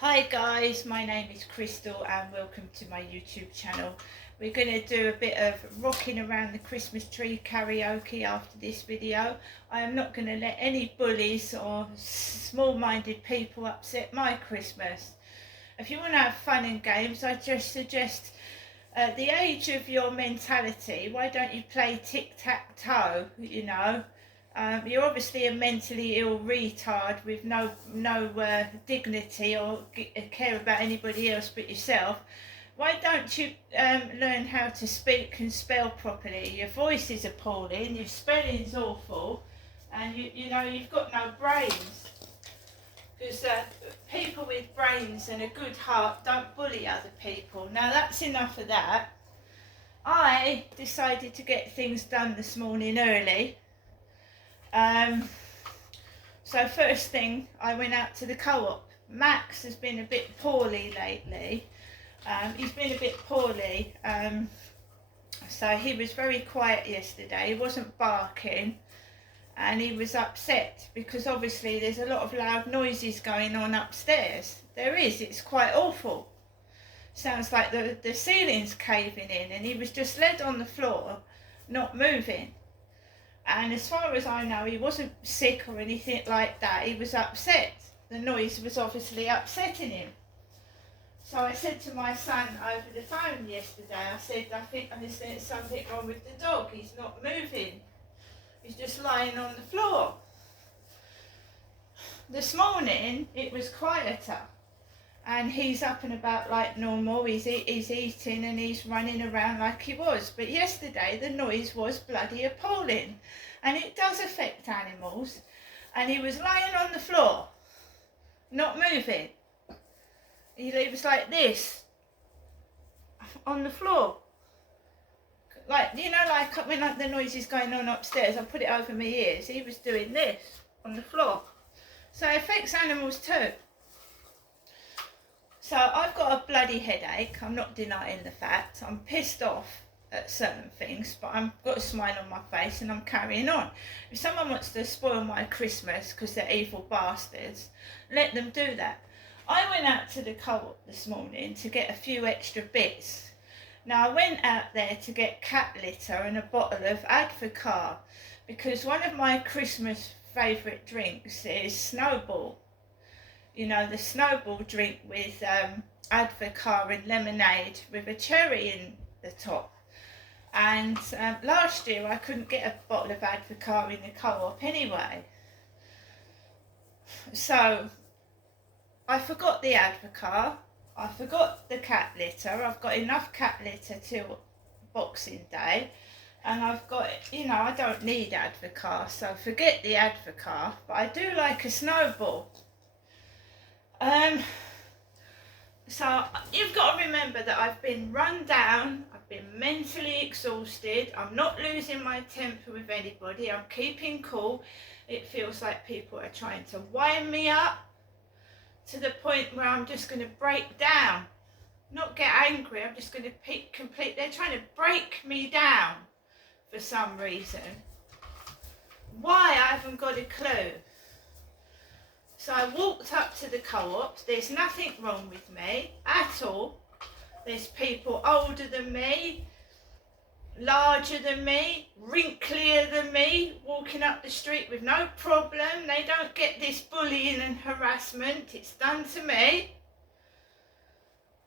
Hi guys, my name is Crystal and welcome to my YouTube channel. We're going to do a bit of rocking around the Christmas tree karaoke after this video. I am not going to let any bullies or small-minded people upset my Christmas. If you want to have fun and games, I just suggest at the age of your mentality, why don't you play tic-tac-toe, you're obviously a mentally ill retard with no dignity or care about anybody else but yourself. Why don't you learn how to speak and spell properly? Your voice is appalling, your spelling's awful, and you've got no brains. Because people with brains and a good heart don't bully other people. Now that's enough of that. I decided to get things done this morning early. So first thing, I went out to the co-op. Max has been a bit poorly lately. He's been a bit poorly. So he was very quiet yesterday. He wasn't barking. And he was upset because obviously there's a lot of loud noises going on upstairs. There is, it's quite awful. Sounds like the ceiling's caving in, and he was just led on the floor, not moving. And as far as I know, he wasn't sick or anything like that. He was upset. The noise was obviously upsetting him. So I said to my son over the phone yesterday, I said, I think there's something wrong with the dog. He's not moving. He's just lying on the floor. This morning, it was quieter. And he's up and about like normal. He's eating and he's running around like he was. But yesterday the noise was bloody appalling. And it does affect animals. And he was lying on the floor, not moving. He was like this, on the floor. Like when the noise is going on upstairs, I put it over my ears. He was doing this on the floor. So it affects animals too. So I've got a bloody headache. I'm not denying the fact. I'm pissed off at certain things, but I've got a smile on my face and I'm carrying on. If someone wants to spoil my Christmas because they're evil bastards, let them do that. I went out to the co-op this morning to get a few extra bits. Now I went out there to get cat litter and a bottle of Advocaat because one of my Christmas favourite drinks is Snowball. You know, the Snowball drink with Advocaat and lemonade with a cherry in the top. And last year I couldn't get a bottle of Advocaat in the co-op anyway. So I forgot the Advocaat, I forgot the cat litter. I've got enough cat litter till Boxing Day. And I've got, I don't need Advocaat, so forget the Advocaat. But I do like a Snowball. So you've got to remember that I've been run down, I've been mentally exhausted, I'm not losing my temper with anybody, I'm keeping cool. It feels like people are trying to wind me up to the point where I'm just going to break down. Not get angry, I'm just going to they're trying to break me down for some reason. Why, I haven't got a clue. So I walked up to the co-op. There's nothing wrong with me at all. There's people older than me, larger than me, wrinklier than me, walking up the street with no problem. They don't get this bullying and harassment. It's done to me.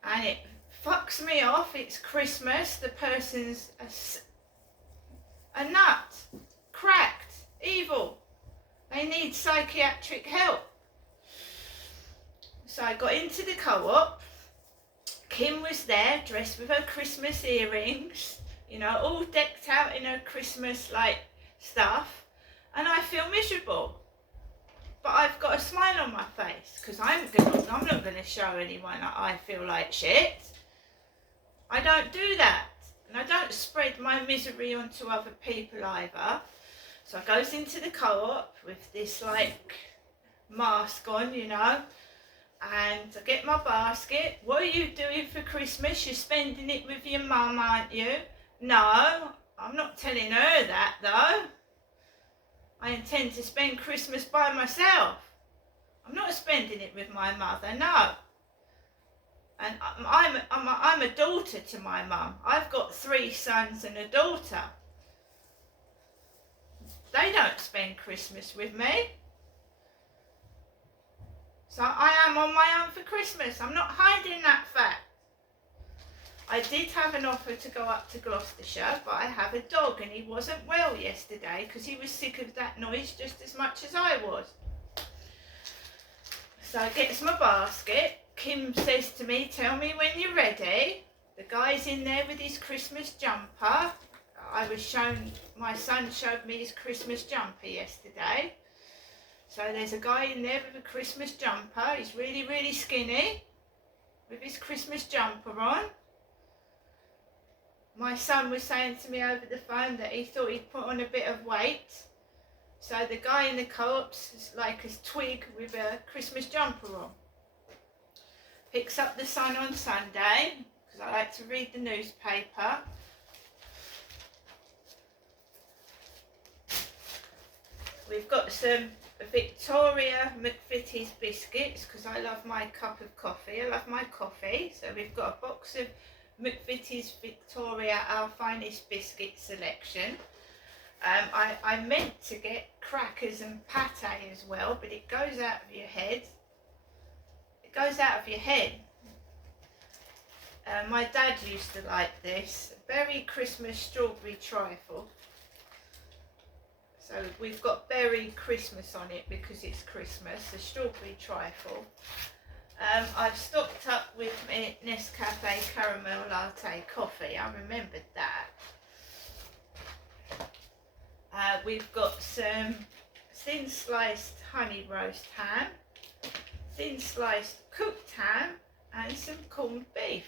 And it fucks me off. It's Christmas. The person's a nut, cracked, evil. They need psychiatric help. So I got into the co-op. Kim was there, dressed with her Christmas earrings, all decked out in her Christmas-like stuff. And I feel miserable. But I've got a smile on my face because I'm not going to show anyone that I feel like shit. I don't do that. And I don't spread my misery onto other people either. So I goes into the co-op with this mask on, and I get my basket. What are you doing for Christmas? You're spending it with your mum, aren't you? No, I'm not telling her that though. I intend to spend Christmas by myself. I'm not spending it with my mother, no. And I'm a daughter to my mum. I've got 3 sons and a daughter. They don't spend Christmas with me. So I am on my own for Christmas. I'm not hiding that fact. I did have an offer to go up to Gloucestershire, but I have a dog and he wasn't well yesterday because he was sick of that noise just as much as I was. So I gets my basket. Kim says to me, tell me when you're ready. The guy's in there with his Christmas jumper. My son showed me his Christmas jumper yesterday. So there's a guy in there with a Christmas jumper. He's really, really skinny with his Christmas jumper on. My son was saying to me over the phone that he thought he'd put on a bit of weight. So the guy in the co-op's is like a twig with a Christmas jumper on. Picks up the Sun on Sunday, because I like to read the newspaper. We've got some Victoria McVitie's biscuits, because I love my cup of coffee. I love my coffee. So we've got a box of McVitie's Victoria, our finest biscuit selection. I meant to get crackers and pate as well, but it goes out of your head. It goes out of your head. My dad used to like this. Berry Christmas strawberry trifle. So we've got berry Christmas on it because it's Christmas, the strawberry trifle. I've stocked up with my Nescafe caramel latte coffee. I remembered that. We've got some thin sliced honey roast ham, thin sliced cooked ham, and some corned beef.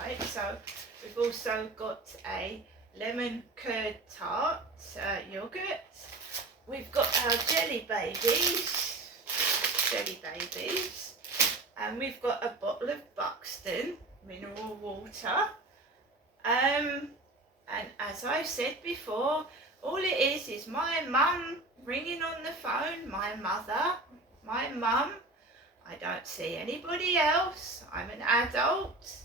Right, so we've also got a lemon curd tart yogurt. We've got our jelly babies, and we've got a bottle of Buxton mineral water. And as I've said before, all it is my mum ringing on the phone, my mother, my mum. I don't see anybody else. I'm an adult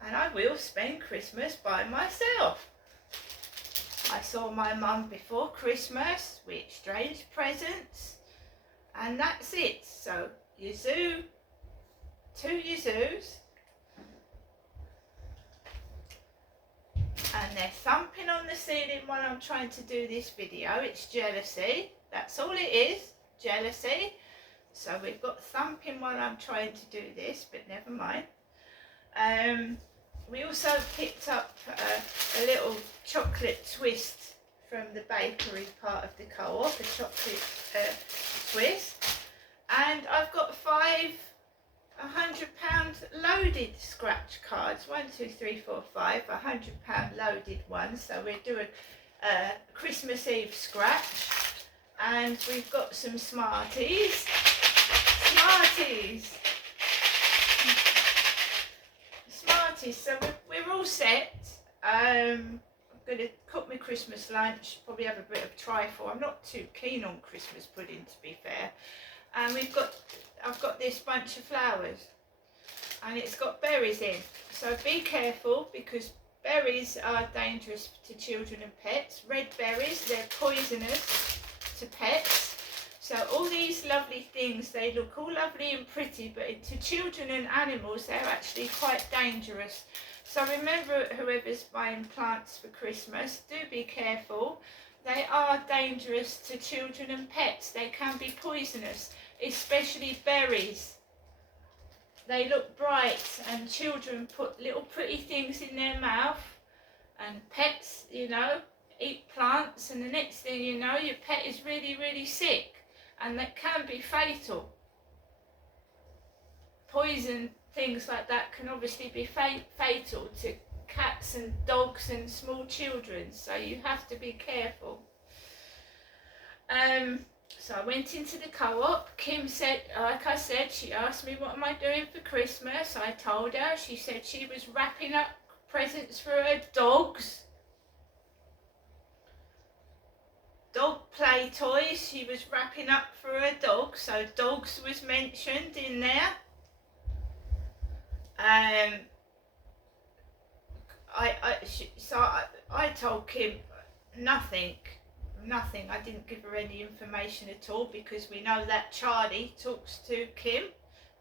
and I will spend Christmas by myself. I saw my mum before Christmas. We exchanged presents and that's it. So Yazoo, 2 Yazoos. And they're thumping on the ceiling while I'm trying to do this video. It's jealousy. That's all it is, jealousy. So we've got thumping while I'm trying to do this, but never mind. We also picked up a little chocolate twist from the bakery part of the co-op, a chocolate twist. And I've got 5 £100 loaded scratch cards. 1, 2, 3, 4, 5 £100 loaded ones. So we're doing a Christmas Eve scratch, and we've got some Smarties. So we're all set. I'm going to cook my Christmas lunch. Probably have a bit of trifle. I'm not too keen on Christmas pudding, to be fair. And I've got this bunch of flowers and it's got berries in, so be careful because berries are dangerous to children and pets. Red berries, they're poisonous to pets. So all these lovely things, they look all lovely and pretty, but to children and animals they're actually quite dangerous. So remember, whoever's buying plants for Christmas, do be careful. They are dangerous to children and pets. They can be poisonous, especially berries. They look bright and children put little pretty things in their mouth, and pets, you know, eat plants, and the next thing you know your pet is really, really sick, and that can be fatal. Poison, things like that can obviously be fatal to cats and dogs and small children, so you have to be careful. So I went into the co-op. Kim said, like I said, she asked me what am I doing for Christmas. I told her. She said she was wrapping up presents for her dogs. Dog play toys she was wrapping up for her dogs. So dogs was mentioned in there. Um, I told Kim nothing. I didn't give her any information at all, because we know that Charlie talks to Kim.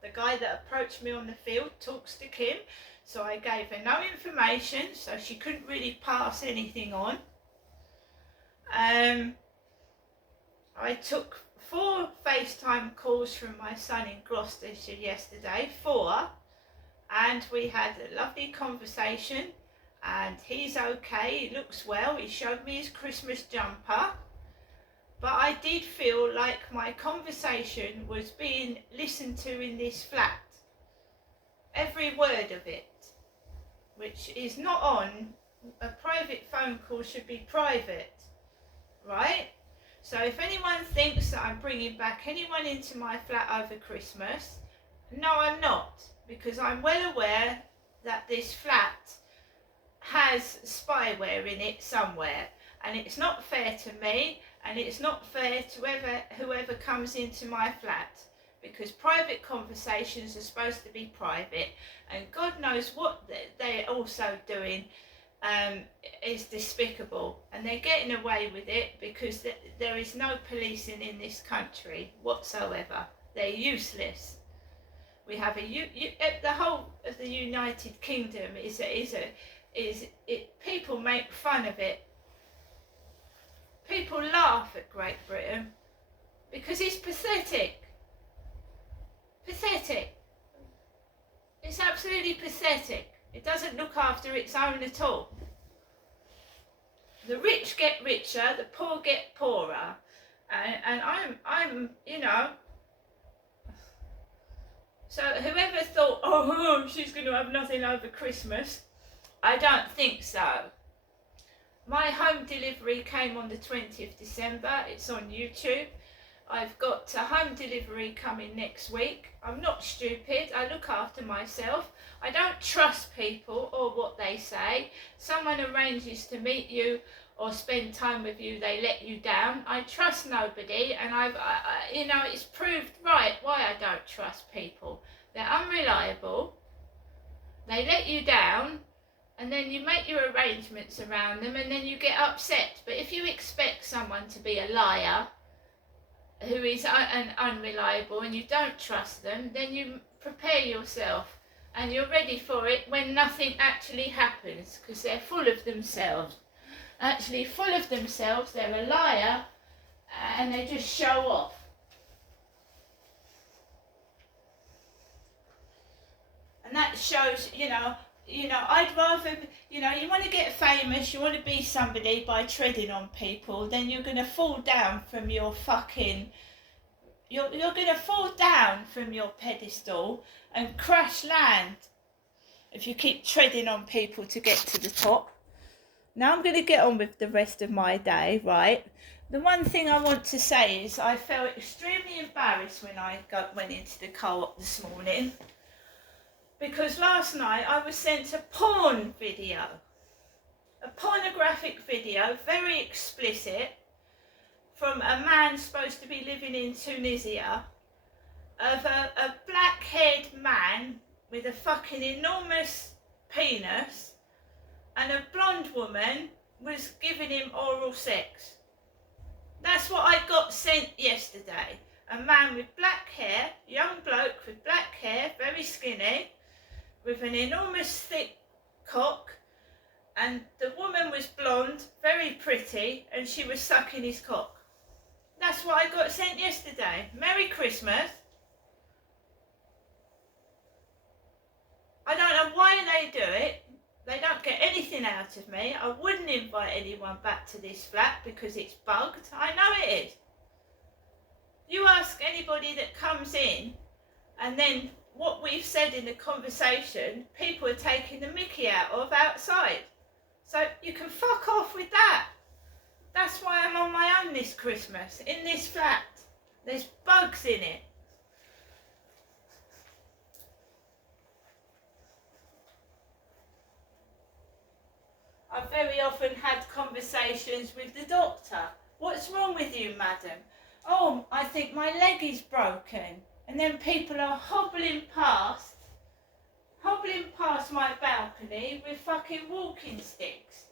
The guy that approached me on the field talks to Kim. So I gave her no information, so she couldn't really pass anything on. I took 4 FaceTime calls from my son in Gloucestershire yesterday, 4, and we had a lovely conversation, and he's okay, he looks well, he showed me his Christmas jumper, but I did feel like my conversation was being listened to in this flat, every word of it, which is not on. A private phone call should be private, right? So if anyone thinks that I'm bringing back anyone into my flat over Christmas, no, I'm not, because I'm well aware that this flat has spyware in it somewhere, and it's not fair to me, and it's not fair to whoever comes into my flat, because private conversations are supposed to be private, and God knows what they're also doing is despicable, and they're getting away with it because there is no policing in this country whatsoever. They're useless. We have the whole of the United Kingdom people make fun of it. People laugh at Great Britain because it's pathetic. Pathetic. It's absolutely pathetic. It doesn't look after its own at all. The rich get richer, the poor get poorer, and I'm so whoever thought, oh, she's going to have nothing over Christmas, I don't think so. My home delivery came on the 20th December. It's on YouTube. I've got a home delivery coming next week. I'm not stupid. I look after myself. I don't trust people or what they say. Someone arranges to meet you or spend time with you, they let you down. I trust nobody, and it's proved right why I don't trust people. They're unreliable. They let you down, and then you make your arrangements around them, and then you get upset. But if you expect someone to be a liar, who is unreliable, and you don't trust them, then you prepare yourself and you're ready for it when nothing actually happens, because they're full of themselves. Actually full of themselves, they're a liar, and they just show off. And that shows, I'd rather, you want to get famous, you want to be somebody by treading on people, then you're going to fall down from your fucking, you're going to fall down from your pedestal and crash land if you keep treading on people to get to the top. Now I'm going to get on with the rest of my day, right? The one thing I want to say is I felt extremely embarrassed when I went into the co-op this morning, because last night I was sent a porn video, a pornographic video, very explicit, from a man supposed to be living in Tunisia, of a black-haired man with a fucking enormous penis, and a blonde woman was giving him oral sex. That's what I got sent yesterday. A man with black hair, young bloke with black hair, very skinny, with an enormous thick cock, and the woman was blonde, very pretty, and she was sucking his cock. That's what I got sent yesterday. Merry Christmas. I don't know why they do it. They don't get anything out of me. I wouldn't invite anyone back to this flat because it's bugged. I know it is. You ask anybody that comes in, and then what we've said in the conversation, people are taking the mickey out of outside. So you can fuck off with that. That's why I'm on my own this Christmas, in this flat. There's bugs in it. I've very often had conversations with the doctor. What's wrong with you, madam? Oh, I think my leg is broken. And then people are hobbling past hobbling past my balcony with fucking walking sticks.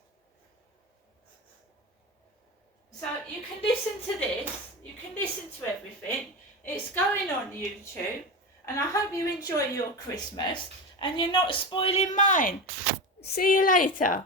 So you can listen to this, you can listen to everything. It's going on YouTube, and I hope you enjoy your Christmas and you're not spoiling mine. See you later.